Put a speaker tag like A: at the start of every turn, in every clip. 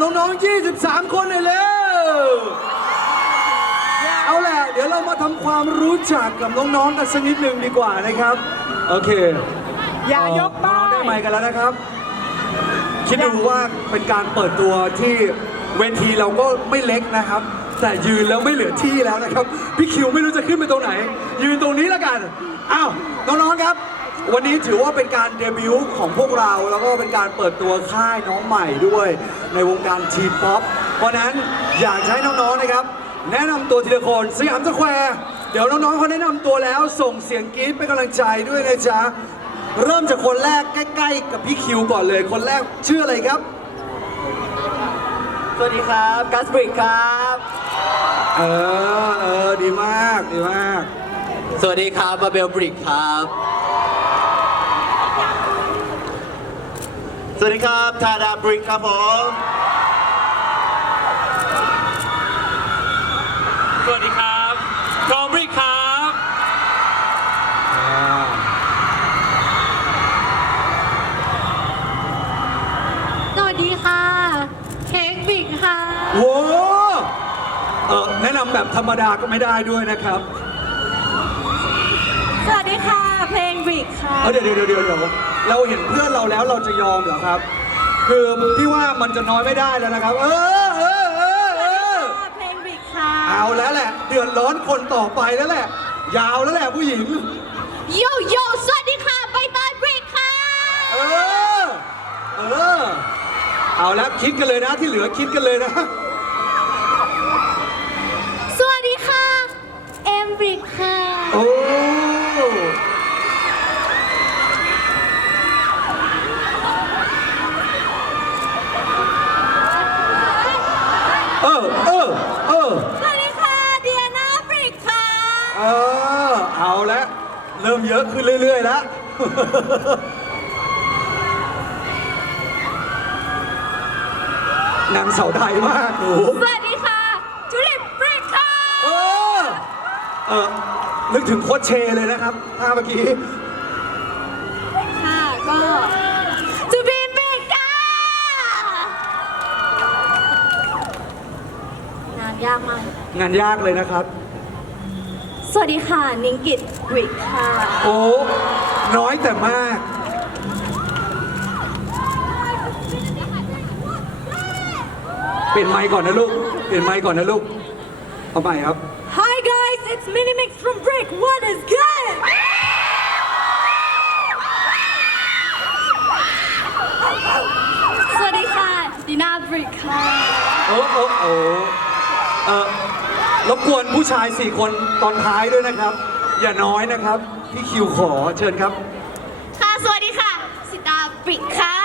A: น้องๆ 23 คนเลยเร็วเอาแหละ เดี๋ยวเรามาทำความรู้จักกับน้องๆ กันสักนิดหนึ่งดีกว่านะครับ โอเค
B: อย่ายก
A: น้
B: ป้า
A: องๆได้ไม
B: ย
A: ค์กันแล้วนะครับ คิดดูว่าเป็นการเปิดตัวที่เวทีเราก็ไม่เล็กนะครับ แต่ยืนแล้วไม่เหลือที่แล้วนะครับ พี่คิวไม่รู้จะขึ้นไปตรงไหน ยืนตรงนี้แล้วกัน อ้าว น้องๆ ครับ วันนี้ถือว่าเป็นการเดบิวต์ของพวกเราแล้วก็เป็นการเปิดตัวค่ายน้องใหม่ด้วย ในวงการทีป๊อปเพราะฉะนั้นอยากจะให้น้องๆนะครับ แนะนำตัวทีละคนสยามสแควร์เดี๋ยวน้องๆเขาแนะนำตัวแล้วส่งเสียงกรี๊ดเป็นกำลังใจด้วยนะจ๊ะเริ่มจากคนแรกใกล้ๆ กับพี่คิวก่อนเลย คนแรกชื่ออะไรครับ
B: สวัสดีครับกัสบริกครับ
A: เออเออดีมากดีมาก
B: สวัสดีครับบาเบลบริกครับ
C: สวัสดีครับทาดาบริกครับผม
D: สวัสดีครับกอบริกครับ
E: สวัสดีค่ะ เค้กบิ๊กค่ะ
A: โว้เออแนะนำแบบธรรมดาก็ไม่ได้ด้วยนะครับ
E: สวัสดีค่ะ เพลงบิ๊กค่ะ
A: เออเดี๋ยวเดี๋ยวเดี๋ยวเดี๋ยว เราเห็นเพื่อนเราแล้วเราจะยอมเหรอครับ คือพี่ว่ามันจะน้อยไม่ได้แล้วนะครับ เออเออเออเออ
E: เพลงบิ๊กค่ะ
A: เอาแล้วแหละ เดือดร้อนคนต่อไปแล้วแหละ ยาวแล้วแหละผู้หญิง
E: โยโย่สวัสดีค่ะใบเตยบิ๊กค่ะ
A: เออ เออ เอาแล้วคิดกันเลยนะที่เหลือคิดกันเลยนะ
E: สวัสดีค่ะ เอ็มบิ๊กค่ะ
A: แล้ว เริ่มเยอะขึ้นเรื่อยๆแล้ว นางเสาไทยมากหนู
E: สวัสดีค่ะจูลิปบิ๊กค่ะ
A: เออเออนึกถึงโค้ชเชเลยนะครับท่าเมื่อกี้
E: ค่ะก็จูบีนบิ๊กค่ะงานยากมาก
A: งานยากเลยนะครับ
E: สวัสดีค่ะ นิงกิตบิ๊กค่ะ
A: โอ้ น้อยแต่มาก เปลี่ยนไมค์ก่อนนะลูก เปลี่ยนไมค์ก่อนนะลูกเอาใหม่ครับ
E: Hi guys, it's Mini Mix from Brick. What is good? สวัสดีค่ะดีน่าบริกค่ะ
A: โอ้โอ้โอ้เออ รบกวนผู้ชายสี่คนตอนท้ายด้วยนะครับ อย่าน้อยนะครับ พี่คิวขอเชิญครับ
E: ค่ะ สวัสดีค่ะ สิตาบริกค่ะ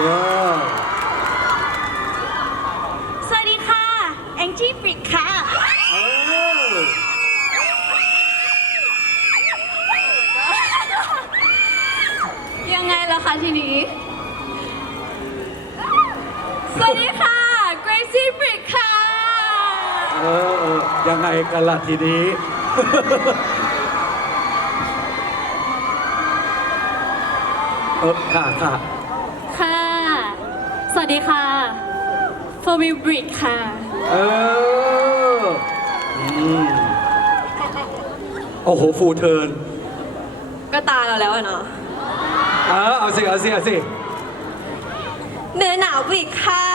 A: ว้าว
E: สวัสดีค่ะ แองจี้บริกค่ะ
A: ออเออยังไงกันล่ะทีนี้ เออค่ะค่ะ
E: ค่ะ สวัสดีค่ะโฟมิบริกค่ะ
A: เอออืมโอ้โห ฟูเทิร์น
E: ก็ตาเราแล้วอะเนาะ
A: เออเอาสิ เอาสิ เอาสิ
E: เนื้อหนาวบริกค่ะ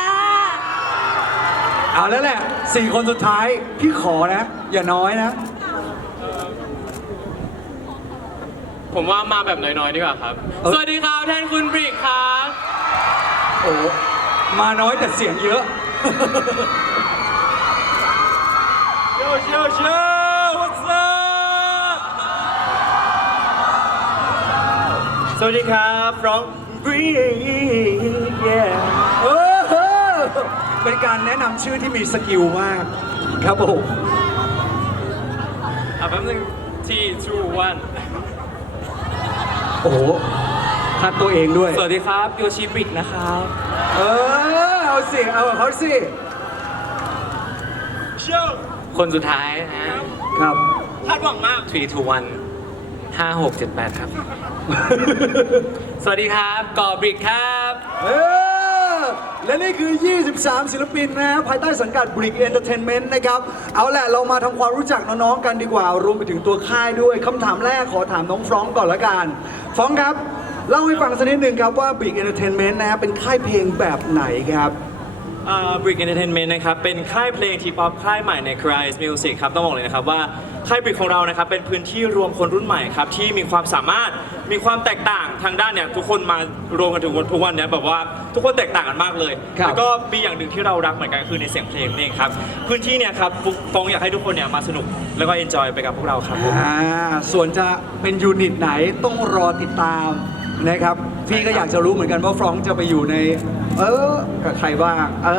A: เอาแล้วแหละสี่คนสุดท้าย พี่ขอนะ อย่าน้อยนะ
D: ผมว่ามาแบบน้อยๆดีกว่าครับ
A: เออ
D: สวัสดีครับแทนคุณบริกครับ
A: โอ้มาน้อยแต่เสียงเยอะ
D: โยโยโย what's up
C: สวัสดีครับฟรองบริก yeah
A: เออ เป็นการแนะนำชื่อที่มีสกิลมากครับผม
D: อะแป๊บนึง T two one
A: โอ้โหคัดตัวเองด้วย
D: สวัสดีครับโยชิบริกนะครับ
A: เออ เอาสิเอากับเขาสิ
D: คนสุดท้ายนะ
A: ครับ
D: คาดหวังมาก three two one ห้าหกเจ็ดแปดครับ สวัสดีครับกอบริกครับ
A: เออ และนี่คือ 23 ศิลปินนะฮะภายใต้สังกัด Brick Entertainment นะครับ เอาแหละเรามาทำความรู้จักน้องๆกันดีกว่า รวมไปถึงตัวค่ายด้วยคำถามแรกขอถามน้องฟรองก์ก่อนละกัน ฟรองก์ครับ เล่าให้ฟังสักนิดหนึ่งครับว่า Brick Entertainment นะฮะเป็นค่ายเพลงแบบไหนครับ
C: บริกเอนเตอร์เทนเมนต์นะครับเป็นค่ายเพลงทีป๊อปค่ายใหม่ใน Cries Music ครับต้องบอกเลยนะครับว่าค่ายบริกของเรานะครับเป็นพื้นที่รวมคนรุ่นใหม่ครับที่มีความสามารถมีความแตกต่างทางด้านเนี่ยทุกคนมารวมกันถึงทุกวันเนี้ยแบบว่าทุกคนแตกต่างกันมากเลย
A: ครับ
C: แล้วก็มีอย่างหนึ่งที่เรารักเหมือนกันคือในเสียงเพลงนี่เองครับพื้นที่เนี่ยครับฟุกฟองอยากให้ทุกคนเนี่ยมาสนุกแล้วก็เอนจอยไปกับพวกเราครับผม
A: อ่าส่วนจะเป็นยูนิตไหนต้องรอติดตามนะครับ พี่ก็อยากจะรู้เหมือนกันว่าฟรองก์จะไปอยู่ใน เออกับใครบ้างเอ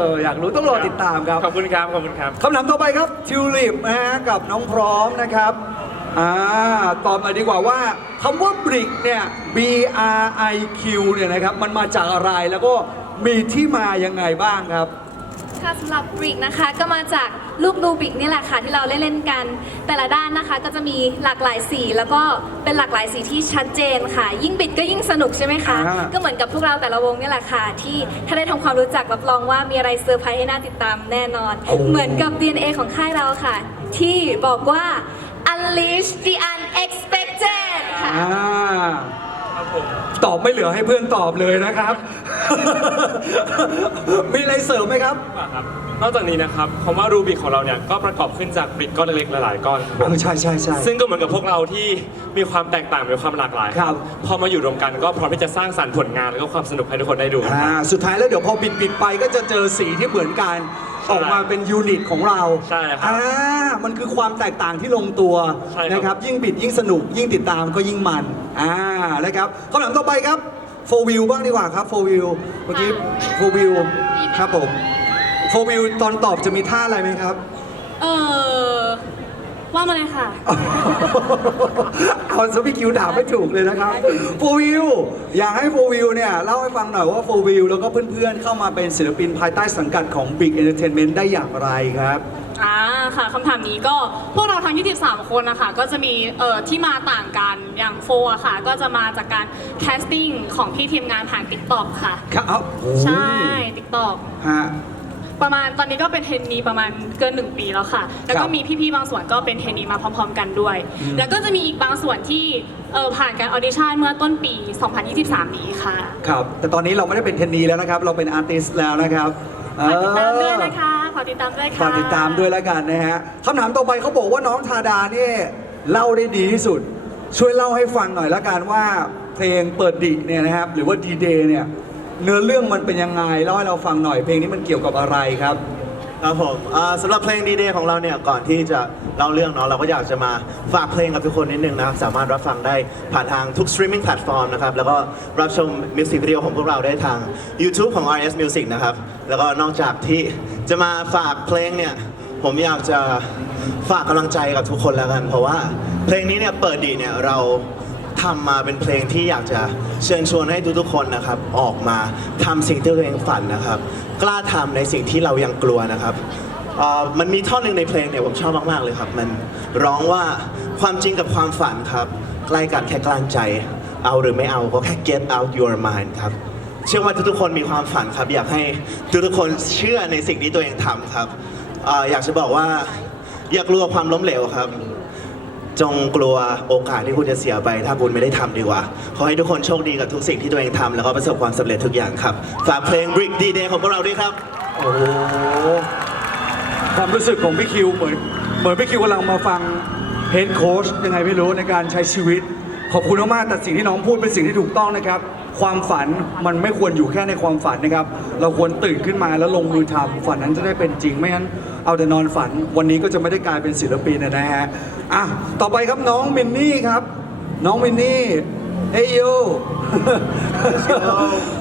A: ออยากรู้ต้องรอติดตามครับ
C: ขอบคุณครับ ขอบคุณครับ
A: คำถามต่อไปครับทิวลิปนะฮะกับน้องพร้อมนะครับอ่าตอบหน่อยดีกว่าว่าคำว่าบริกเนี่ย B R I Q เนี่ยนะครับมันมาจากอะไรแล้วก็มีที่มายังไงบ้างครับ
E: ค่ะสำหรับบริกนะคะก็มาจาก ลูกดูบริกนี่แหละค่ะที่เราเล่นเล่นๆกัน แต่ละด้านนะคะก็จะมีหลากหลายสี แล้วก็เป็นหลากหลายสีที่ชัดเจนค่ะ ยิ่งบิดก็ยิ่งสนุกใช่ไหมคะ
A: อ่า
E: ก็เหมือนกับพวกเราแต่ละวงนี่แหละค่ะ ที่ถ้าได้ทำความรู้จักรับรองว่ามีอะไรเซอร์ไพรส์ให้น่าติดตามแน่นอน เหมือนกับ DNA ของค่ายเราค่ะ ที่บอกว่า unleash the unexpected ค่ะ
A: อ่า ตอบไม่เหลือให้เพื่อนตอบเลยนะครับ มีอะไรเสริมไหมครับ
F: ครับนอกจากนี้นะครับคำว่ารูบิกของเราเนี่ยก็ประกอบขึ้นจากบริกก้อนเล็กๆหลายๆก้อนครับผม
A: เออใช่ใช่ใช่
F: ซึ่งก็เหมือนกับพวกเราที่มีความแตกต่างมีความหลากหลาย
A: ครับ
F: พอมาอยู่รวมกันก็พร้อมที่จะสร้างสรรค์ผลงานแล้วก็ความสนุกให้ทุกคนได้ดู
A: อ่าสุดท้ายแล้วเดี๋ยวพอบิดบิดๆไปก็จะเจอสีที่เหมือนกัน
F: ใช่
A: ออกมาเป็นยูนิตของเรา
F: ใช่ครับ
A: อ่ามันคือความแตกต่างที่ลงตัว
F: ใช่ครับ
A: นะครับ ยิ่งบิดยิ่งสนุกยิ่งติดตามก็ยิ่งมันอ่านะครับคำถามต่อไปครับโฟวิวบ้างดีกว่าครับโฟวิวเมื่อกี้โฟวิวครับผมโฟวิวตอนตอบจะมีท่าอะไรไหมครับ
E: เออ ว่ามาเลยค่ะ
A: เอาสพี่คิวถามไม่ถูกเลยนะครับโฟวิวอยากให้โฟวิวเนี่ย เล่าให้ฟังหน่อยว่าโฟวิวแล้วก็เพื่อนๆ เข้ามาเป็นศิลปินภายใต้สังกัดของ Big Entertainment ได้อย่างไรครับ
G: อ่าค่ะคำถามนี้ก็พวกเราทั้ง 23 คนนะคะก็จะมีเอ่อที่มาต่างกันอย่างโฟอะค่ะ ก็จะมาจากการแคสติ้งของพี่ทีมงานผ่าน TikTok ค่ะ
A: ครับเอาโอ้
G: ใช่ TikTok
A: ฮะ
G: ประมาณตอนนี้ก็เป็นเทรนนีประมาณเกิน 1 ปีแล้วค่ะ แล้ว
A: ค
G: ก็
A: รับ
G: มีพี่ๆบางส่วนก็เป็นเทรนนีมาพร้อมๆ กันด้วยแล้วก็จะมีอีกบางส่วนที่เอ่อผ่านการออดิชั่นเมื่อต้นปี 2023 นี้ค่ะ
A: ครับ แต่ตอนนี้เราไม่ได้เป็นเทนนีแล้วนะครับ เราเป็นอาร์ติสแล้วนะครับ
G: ฝากติดตามด้วย
A: เออ
G: นะคะขอติดตามด้วยค่ะ
A: ฝากติดตามด้วยแล้วกันนะฮะคำถามต่อไปเขาบอกว่าน้องทาดาเนี่ยเล่าได้ดีที่สุด ช่วยเล่าให้ฟังหน่อยแล้วกันว่าเพลงเปิดดิเนี่ยนะครับ หรือว่าดีเดย์เนี่ย เนื้อเรื่องมันเป็นยังไงเล่าให้เราฟังหน่อยเพลงนี้มันเกี่ยวกับอะไรครับ
H: ครับผมอ่าสำหรับเพลงดีเดย์ของเราเนี่ย ก่อนที่จะเล่าเรื่องเนาะเราก็อยากจะมาฝากเพลงกับทุกคนนิดนึงนะครับ สามารถรับฟังได้ผ่านทางทุกสตรีมมิ่งแพลตฟอร์มนะครับ แล้วก็รับชมมิวสิกวิดีโอของพวกเราได้ทาง YouTube ของ RS Music นะครับ แล้วก็นอกจากที่จะมาฝากเพลงเนี่ย ผมอยากจะฝากกำลังใจกับทุกคนแล้วกัน เพราะว่าเพลงนี้เนี่ยเปิดดีเนี่ยเรา ทำมาเป็นเพลงที่อยากจะเชิญชวนให้ทุกๆคนนะครับ ออกมาทำสิ่งที่ตัวเองฝันนะครับ กล้าทำในสิ่งที่เรายังกลัวนะครับเอ่อมันมีท่อนหนึ่งในเพลงเนี่ยผมชอบมากๆเลยครับ มันร้องว่าความจริงกับความฝันครับ ใกล้กันแค่กลางใจ เอาหรือไม่เอาก็แค่ get out your mind ครับ เชื่อว่าทุกๆคนมีความฝันครับ อยากให้ทุกๆคนเชื่อในสิ่งที่ตัวเองทำครับเอ่ออยากจะบอกว่า อย่ากลัวความล้มเหลวครับ จงกลัวโอกาสที่คุณจะเสียไป ถ้าคุณไม่ได้ทำดีกว่า ขอให้ทุกคนโชคดีกับทุกสิ่งที่ตัวเองทำแล้วก็ประสบความสำเร็จทุกอย่างครับ ฝากเพลง Brick D Day ของพวกเราด้วยครับ
A: โอ้โหความรู้สึกของพี่คิวเหมือนเหมือนพี่คิวกำลังมาฟังเฮดโค้ชยังไงไม่รู้ในการใช้ชีวิต ขอบคุณมากๆแต่สิ่งที่น้องพูดเป็นสิ่งที่ถูกต้องนะครับ ความฝันมันไม่ควรอยู่แค่ในความฝันนะครับ เราควรตื่นขึ้นมาแล้วลงมือทำฝันนั้นจะได้เป็นจริงไม่งั้นเอาแต่นอนฝัน วันนี้ก็จะไม่ได้กลายเป็นศิลปินนะฮะอะต่อไปครับน้องมินนี่ครับ น้องมินนี่เฮ้ยโย